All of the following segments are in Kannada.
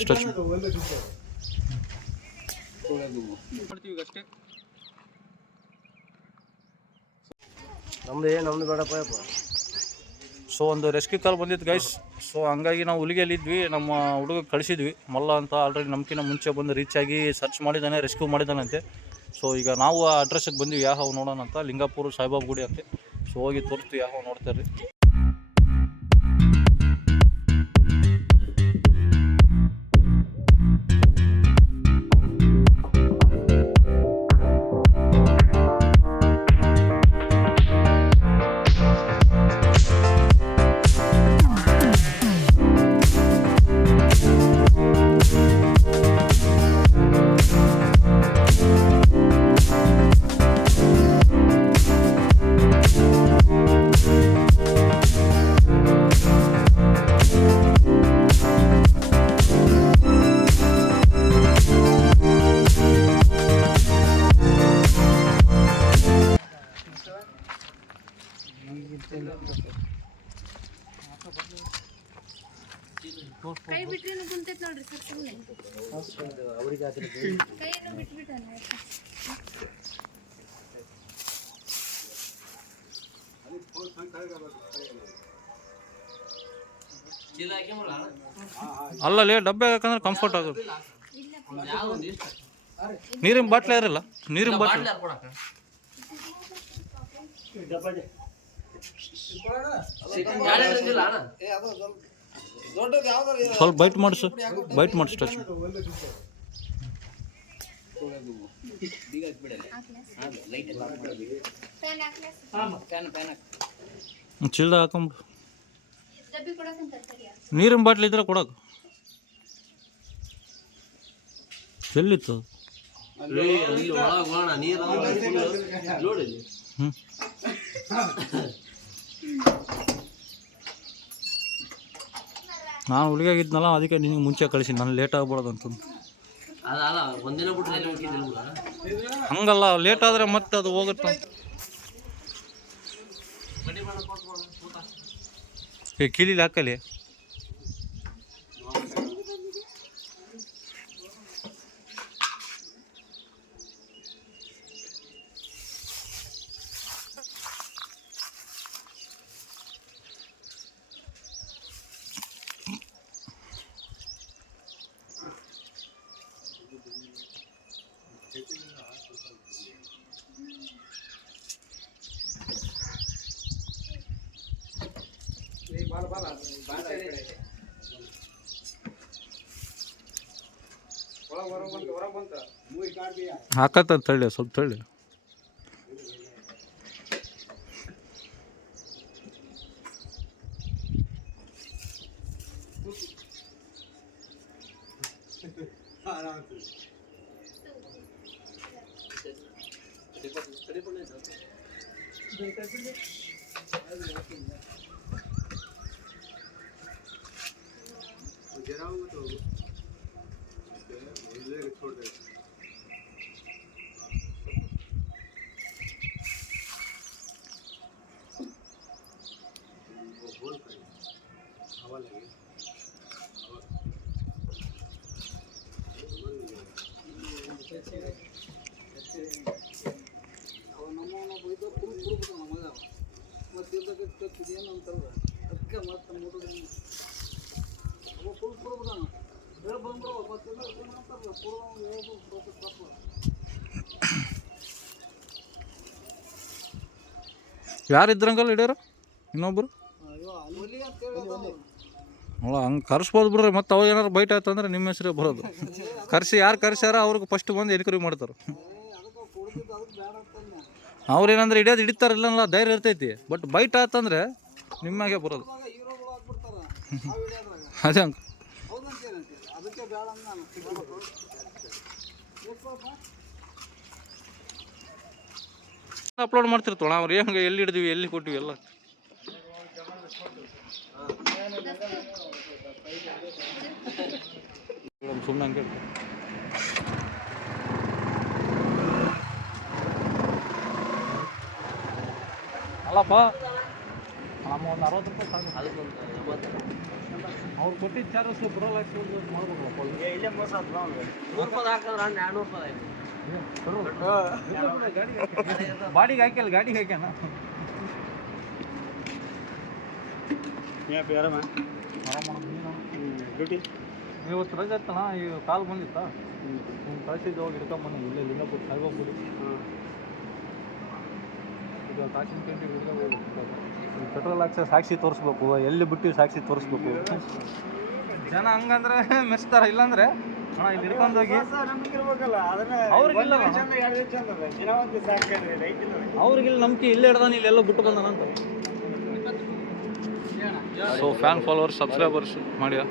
ಸ್ಟಚ್ ನಮ್ದು ಬೇಡಪ್ಪ. ಸೊ ಒಂದು ರೆಸ್ಕ್ಯೂ ಕಾಲ್ ಬಂದಿತ್ತು ಗೈಸ್. ಸೊ ಹಂಗಾಗಿ ನಾವು ಹುಲಿಗೆಯಲ್ಲಿದ್ವಿ, ನಮ್ಮ ಹುಡುಗ ಕಳಿಸಿದ್ವಿ ಮಲ್ಲ ಅಂತ. ಆಲ್ರೆಡಿ ನಮ್ಕಿಂತ ಮುಂಚೆ ಬಂದು ರೀಚ್ ಆಗಿ ಸರ್ಚ್ ಮಾಡಿದ್ದಾನೆ, ರೆಸ್ಕ್ಯೂ ಮಾಡಿದ್ದಾನಂತೆ. ಸೊ ಈಗ ನಾವು ಆ ಅಡ್ರೆಸ್ಸಿಗೆ ಬಂದಿವಿ, ಯಾವ ನೋಡೋಣ ಅಂತ. ಲಿಂಗಾಪುರ ಸಾಯಿಬಾಬಾ ಗುಡಿ ಅಂತೆ. ಸೊ ಹೋಗಿ ತೋರಿಸ್ತೀವಿ, ಯಾವ ನೋಡ್ತಾರೆ. ಕೈ ಬಿಟ್ರೆ ಕುಂತೈತೆ ನೋಡ್ರಿ ಸರ್, ಸುಮ್ಮನೆ ಕೈಯನ್ನು ಬಿಟ್ಬಿಟ್ಟಾನೆ. ಅಲ್ಲೇ ಡಬ್ಬೆ ಹಾಕಂದ್ರೆ ಕಂಫರ್ಟ್ ಆಗೋದು. ನೀರಿನ ಬಾಟ್ಲಿ ಇರಲ್ಲ, ನೀರಿನ ಬಾಟ್ಲಿ ಸ್ವಲ್ಪ ಬೈಟ್ ಮಾಡಿಸು, ಬೈಟ್ ಮಾಡಿಸು ಟಚ್. ಚಿಲ್ದ ಹಾಕೊಂಬಿಡು. ನೀರಿನ ಬಾಟ್ಲಿ ಇದ್ರೆ ಕೊಡೋದು. ಎಲ್ಲಿತ್ತು? ನಾನು ಹುಡುಗಿಯಾಗಿದ್ನಲ್ಲ, ಅದಕ್ಕೆ ನಿನಗೆ ಮುಂಚೆ ಕಳಿಸಿ, ನಾನು ಲೇಟ್ ಆಗ್ಬಾರ್ದು ಅಂತಂದು. ಹಂಗಲ್ಲ, ಲೇಟ್ ಆದರೆ ಮತ್ತೆ ಅದು ಹೋಗುತ್ತೆ. ಕಿಲಿಲಿ ಹಾಕಲಿ. ಹಾಕತ್ತ ತಳ್ಳಿ, ಸ್ವಲ್ಪ ತಳ್ಳಿ. ಯಾರಿದ್ರಂಗಲ್ಲ ಹಿಡಿಯೋರು ಇನ್ನೊಬ್ರು? ಹಂಗೆ ಕರ್ಸ್ಬೋದು ಬಿಡ್ರಿ. ಮತ್ತು ಅವಾಗ ಏನಾರು ಬೈಟ್ ಆಯ್ತು ಅಂದ್ರೆ ನಿಮ್ಮ ಹೆಸರೇ ಬರೋದು. ಯಾರು ಕರ್ಸ್ಯಾರ ಅವ್ರಿಗೆ ಫಸ್ಟ್ ಬಂದು ಎನ್ಕ್ವೈರಿ ಮಾಡ್ತಾರೆ. ಅವ್ರೇನಂದ್ರೆ ಹಿಡಿಯೋದು ಹಿಡಿತಾರಿಲ್ಲ, ಧೈರ್ಯ ಇರ್ತೈತಿ. ಬಟ್ ಬೈಟ್ ಆಯ್ತಂದ್ರೆ ನಿಮ್ಮಾಗೆ ಬರೋದು. ಅದೇ ಹಂಗೆ ಅಪ್ಲೋಡ್ ಮಾಡ್ತಿರ್ತೋಣ. ಅವ್ರು ಹೆಂಗೆ ಎಲ್ಲಿ ಹಿಡಿದ್ವಿ, ಎಲ್ಲಿ ಕೊಟ್ಟಿವಿ ಎಲ್ಲ. ಸುಮ್ಮನೆ ಹಂಗೆ ಅಲ್ಲಪ್ಪ, ನಮ್ಮ ಒಂದು 60 ರೂಪಾಯಿ ಸಾಕು. ಅವ್ರು ಕೊಟ್ಟಿದ್ದ ಚಾರ್ಜಸ್ ಬರೋಲ್ಲ ಮಾಡ್ಬೇಕಪ್ಪ ಇಲ್ಲೇ ಮೋಸ ಆಯ್ತು ಬಾಡಿಗೆ ಹಾಕ್ಯಲ್ಲ ಗಾಡಿಗೆ ಹಾಕ್ಯಾನ ಆರಾಮ ಡ್ಯೂಟಿ ಇವತ್ತು ರಜೆ ಇತ್ತಣ್ಣ ಈಗ ಕಾಲ್ ಬಂದಿತ್ತಾ ಕಳಿಸಿದ್ದು ಹೋಗಿ ಹಿಡ್ಕೊಂಬಂದು ಇಲ್ಲೇ ಲಿಂಗಪುರ ಸಾಯಿಬಾಬುಡಿ ಈಗ ಕಾಶಿನ ಪೇಂಟಿಗೆ ಹಿಡ್ಕೊಂಡು ಪೆಟ್ರೋಲ್ ಹಾಕ್ಸ ಸಾಕ್ಷಿ ತೋರಿಸ್ಬೇಕು ಎಲ್ಲಿ ಬಿಟ್ಟು ಸಾಕ್ಷಿ ತೋರಿಸ್ಬೇಕು ಜನ ಹಂಗಂದ್ರೆ ಮೆಚ್ತಾರ ಇಲ್ಲಾಂದ್ರೆ ಅಣ್ಣ ಇಲ್ಲಿ ಹಿಡ್ಕೊಂಡು ಹೋಗಿ ಅವ್ರಿಗಿಲ್ಲ ನಂಬಿಕೆ ಇಲ್ಲೇ ಹಿಡ್ದಾನ ಇಲ್ಲೆಲ್ಲ ಬಿಟ್ಟು ಬಂದಾನಂತ ಸೊ ಫ್ಯಾನ್ ಫಾಲೋವರ್ಸ್ ಸಬ್ಸ್ಕ್ರೈಬರ್ಸ್ ಮಾಡಿದ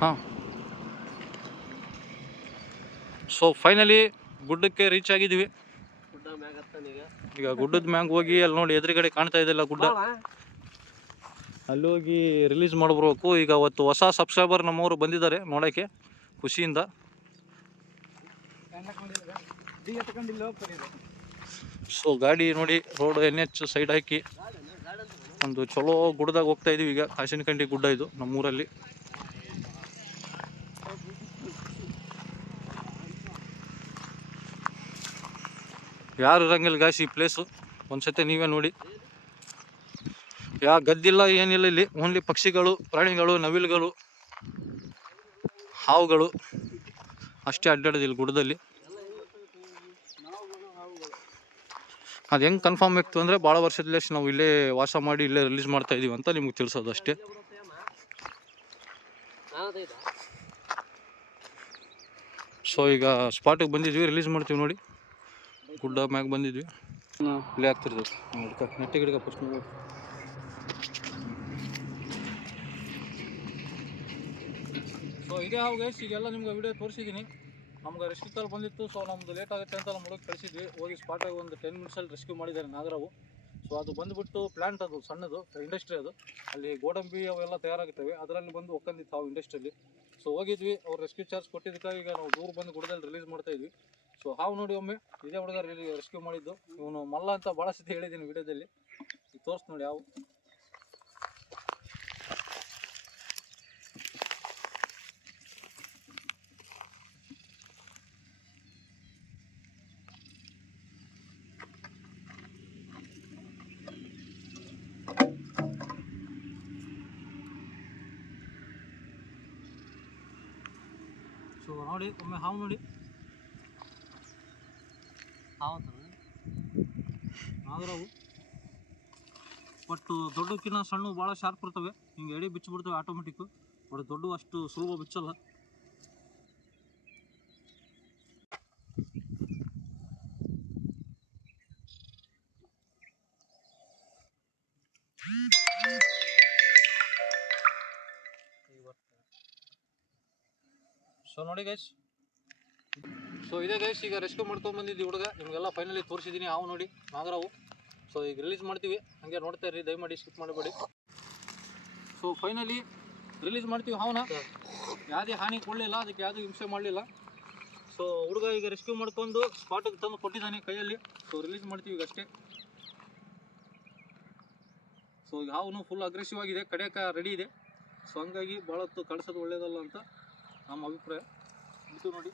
ಹಾಂ ಸೊ ಫೈನಲಿ ಗುಡ್ಡಕ್ಕೆ ರೀಚ್ ಆಗಿದ್ವಿ ಈಗ ಗುಡ್ಡದ ಮ್ಯಾಗ ಹೋಗಿ ಅಲ್ಲಿ ನೋಡಿ ಎದುರುಗಡೆ ಕಾಣ್ತಾ ಇದೆಯಲ್ಲ ಗುಡ್ಡ ಅಲ್ಲಿ ಹೋಗಿ ರಿಲೀಸ್ ಮಾಡ್ಬರ್ಬೇಕು ಈಗ ಅವತ್ತು ಹೊಸ ಸಬ್ಸ್ಕ್ರೈಬರ್ ನಮ್ಮವರು ಬಂದಿದ್ದಾರೆ ನೋಡೋಕ್ಕೆ ಖುಷಿಯಿಂದ ಸೊ ಗಾಡಿ ನೋಡಿ ರೋಡ್ NH ಸೈಡ್ ಹಾಕಿ ಒಂದು ಚಲೋ ಗುಡ್ಡದಾಗ ಹೋಗ್ತಾ ಇದೀವಿ ಈಗ ಕಾಶಿನಕಂಡಿ ಗುಡ್ಡ ಇದು ನಮ್ಮೂರಲ್ಲಿ ಯಾರು ಇರಂಗಿಲ್ಲ ಗಾಯ್ಸ್ ಈ ಪ್ಲೇಸು ಒಂದ್ಸತಿ ನೀವೇ ನೋಡಿ ಗದ್ದಿಲ್ಲ ಏನಿಲ್ಲ ಇಲ್ಲಿ ಓನ್ಲಿ ಪಕ್ಷಿಗಳು ಪ್ರಾಣಿಗಳು ನವಿಲುಗಳು ಹಾವುಗಳು ಅಷ್ಟೇ ಅಡ್ಡಾಡೋದಿಲ್ಲ ಗುಡ್ಡದಲ್ಲಿ ಅದು ಹೆಂಗೆ ಕನ್ಫರ್ಮ್ ಆಗ್ತು ಅಂದರೆ ಭಾಳ ವರ್ಷದಲ್ಲೇ ನಾವು ಇಲ್ಲೇ ವಾಸ ಮಾಡಿ ಇಲ್ಲೇ ರಿಲೀಸ್ ಮಾಡ್ತಾ ಇದೀವಿ ಅಂತ ನಿಮ್ಗೆ ತಿಳಿಸೋದು ಅಷ್ಟೇ ಸೊ ಈಗ ಸ್ಪಾಟಿಗೆ ಬಂದಿದ್ವಿ ರಿಲೀಸ್ ಮಾಡ್ತೀವಿ ನೋಡಿ ಗುಡ್ಡ ಮ್ಯಾಗ ಬಂದಿದ್ವಿ ಇಲ್ಲೇ ಆಗ್ತಿರ್ತದೆ ನೆಟ್ಟಿಗೆ ಹಿಡ್ಕ ಫಸ್ಟ್ ನೀವು ಸೊ ಇದೇ ಹಾವು ಗೈಸ್ ಈಗೆಲ್ಲ ನಿಮ್ಗೆ ವಿಡಿಯೋ ತೋರಿಸಿದ್ದೀನಿ ನಮ್ಗೆ ರೆಸ್ಕ್ಯೂ ಕಾಲ್ ಬಂದಿತ್ತು ಸೊ ನಮ್ದು ಲೇಟ್ ಆಗುತ್ತೆ ಅಂತ ನಮ್ಮ ಹುಡುಗ ಕಳಿಸಿದ್ವಿ ಹೋಗಿ ಸ್ಪಾಟಾಗಿ ಒಂದು 10 ಮಿನಿಟ್ಸಲ್ಲಿ ರೆಸ್ಕ್ಯೂ ಮಾಡಿದ್ದಾರೆ ನಾಗರಾವು ಸೊ ಅದು ಬಂದುಬಿಟ್ಟು ಪ್ಲ್ಯಾಂಟ್ ಅದು ಸಣ್ಣದು ಇಂಡಸ್ಟ್ರಿ ಅದು ಅಲ್ಲಿ ಗೋಡಂಬಿ ಅವೆಲ್ಲ ತಯಾರಾಗುತ್ತವೆ ಅದರಲ್ಲಿ ಬಂದು ಒಕ್ಕಂದಿತ್ತು ಹಾವು ಇಂಡಸ್ಟ್ರಿಯಲ್ಲಿ ಸೊ ಹೋಗಿದ್ವಿ ಅವ್ರು ರೆಸ್ಕ್ಯೂ ಚಾರ್ಜ್ ಕೊಟ್ಟಿದ್ದಕ್ಕೆ ಈಗ ನಾವು ದೂರ ಬಂದು ಗುಡ್ಡದಲ್ಲಿ ರಿಲೀಸ್ ಮಾಡ್ತಾ ಇದ್ವಿ ಸೊ ಹಾವು ನೋಡಿ ಒಮ್ಮೆ ಇದೇ ಹುಡುಗ ರೆಸ್ಕ್ಯೂ ಮಾಡಿದ್ದು ಇವನು ಮಲ್ಲ ಅಂತ ಭಾಳ ಸತಿ ಹೇಳಿದ್ದೀನಿ ವಿಡಿಯೋದಲ್ಲಿ ಈಗ ತೋರಿಸ್ ನೋಡಿ ಹಾವು ಸೊ ನೋಡಿ ಒಮ್ಮೆ ಹಾವು ನೋಡಿ ಹಾವು ನಾಗರಾವು ಬಟ್ ದೊಡ್ಡಕ್ಕಿಂತ ಸಣ್ಣ ಭಾಳ ಶಾರ್ಪ್ ಇರ್ತವೆ ಹಿಂಗೆ ಎಡಿ ಬಿಚ್ಚಿಬಿಡ್ತವೆ ಆಟೋಮೆಟಿಕ್ಕು ಬಟ್ ದೊಡ್ಡ ಅಷ್ಟು ಸುಲಭ ಬಿಚ್ಚಲ್ಲ ಸೊ ನೋಡಿ ಗೈಸ್ ಸೊ ಇದೇ ಗೈಸ್ ಈಗ ರೆಸ್ಕ್ಯೂ ಮಾಡ್ಕೊಂಡು ಬಂದಿದ್ದು ಹುಡುಗ ನಿಮಗೆಲ್ಲ ಫೈನಲಿ ತೋರಿಸಿದ್ದೀನಿ ಹಾವು ನೋಡಿ ನಾಗರಾವು ಸೊ ಈಗ ರಿಲೀಸ್ ಮಾಡ್ತೀವಿ ಹಾಗೆ ನೋಡ್ತಾ ಇರಿ ದಯಮಾಡಿ ಸ್ಕಿಪ್ ಮಾಡಬೇಡಿ ಸೊ ಫೈನಲಿ ರಿಲೀಸ್ ಮಾಡ್ತೀವಿ ಹಾವನ್ನ ಯಾವುದೇ ಹಾನಿ ಕೊಡಲಿಲ್ಲ ಅದಕ್ಕೆ ಯಾವುದೂ ಹಿಂಸೆ ಮಾಡಲಿಲ್ಲ ಸೊ ಹುಡುಗ ಈಗ ರೆಸ್ಕ್ಯೂ ಮಾಡ್ಕೊಂಡು ಸ್ಪಾಟಿಗೆ ತಂದು ಕೊಟ್ಟಿದ್ದಾನೆ ಕೈಯಲ್ಲಿ ಸೊ ರಿಲೀಸ್ ಮಾಡ್ತೀವಿ ಈಗ ಅಷ್ಟೇ ಸೊ ಈಗ ಹಾವು ಫುಲ್ ಅಗ್ರೆಸಿವ್ ಆಗಿದೆ ಕಡಿಯೋಕೆ ರೆಡಿ ಇದೆ ಸೊ ಹಂಗಾಗಿ ಭಾಳ ಹೊತ್ತು ಕಳಿಸೋದು ಒಳ್ಳೆಯದಲ್ಲ ಅಂತ ನಮ್ಮ ಅಭಿಪ್ರಾಯ ಇದು ನೋಡಿ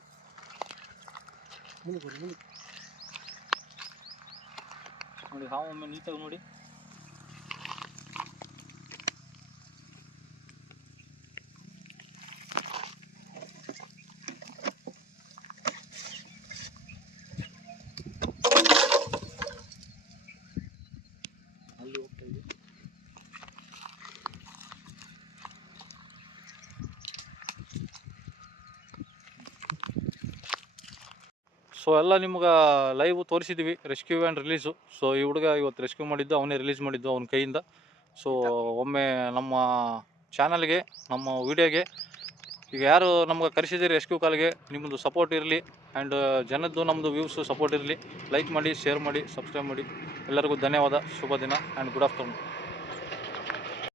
ನೋಡಿ ಹಾವು ಒಮ್ಮೆ ನೀಟಾಗಿ ನೋಡಿ ಅಲ್ಲಿ ಹೋಗ್ತಾ ಇದೆ ಸೊ ಎಲ್ಲ ನಿಮ್ಗೆ ಲೈವ್ ತೋರಿಸಿದ್ವಿ ರೆಸ್ಕ್ಯೂ ಆ್ಯಂಡ್ ರಿಲೀಸು. ಸೊ ಈ ಹುಡುಗ ಇವತ್ತು ರೆಸ್ಕ್ಯೂ ಮಾಡಿದ್ದು, ಅವನೇ ರಿಲೀಸ್ ಮಾಡಿದ್ದು ಅವನ ಕೈಯಿಂದ. ಸೊ ಒಮ್ಮೆ ನಮ್ಮ ಚಾನಲ್ಗೆ, ನಮ್ಮ ವೀಡಿಯೋಗೆ ಈಗ ಯಾರು ನಮ್ಗೆ ಕರೆಸಿದ್ದೀರಿ ರೆಸ್ಕ್ಯೂ ಕಾಲ್ಗೆ, ನಿಮ್ಮದು ಸಪೋರ್ಟ್ ಇರಲಿ. ಆ್ಯಂಡ್ ಜನದ್ದು ನಮ್ಮದು ವ್ಯೂಸು ಸಪೋರ್ಟ್ ಇರಲಿ. ಲೈಕ್ ಮಾಡಿ, ಶೇರ್ ಮಾಡಿ, ಸಬ್ಸ್ಕ್ರೈಬ್ ಮಾಡಿ. ಎಲ್ಲರಿಗೂ ಧನ್ಯವಾದ. ಶುಭ ದಿನ ಆ್ಯಂಡ್ ಗುಡ್ ಆಫ್ಟರ್ನೂನ್.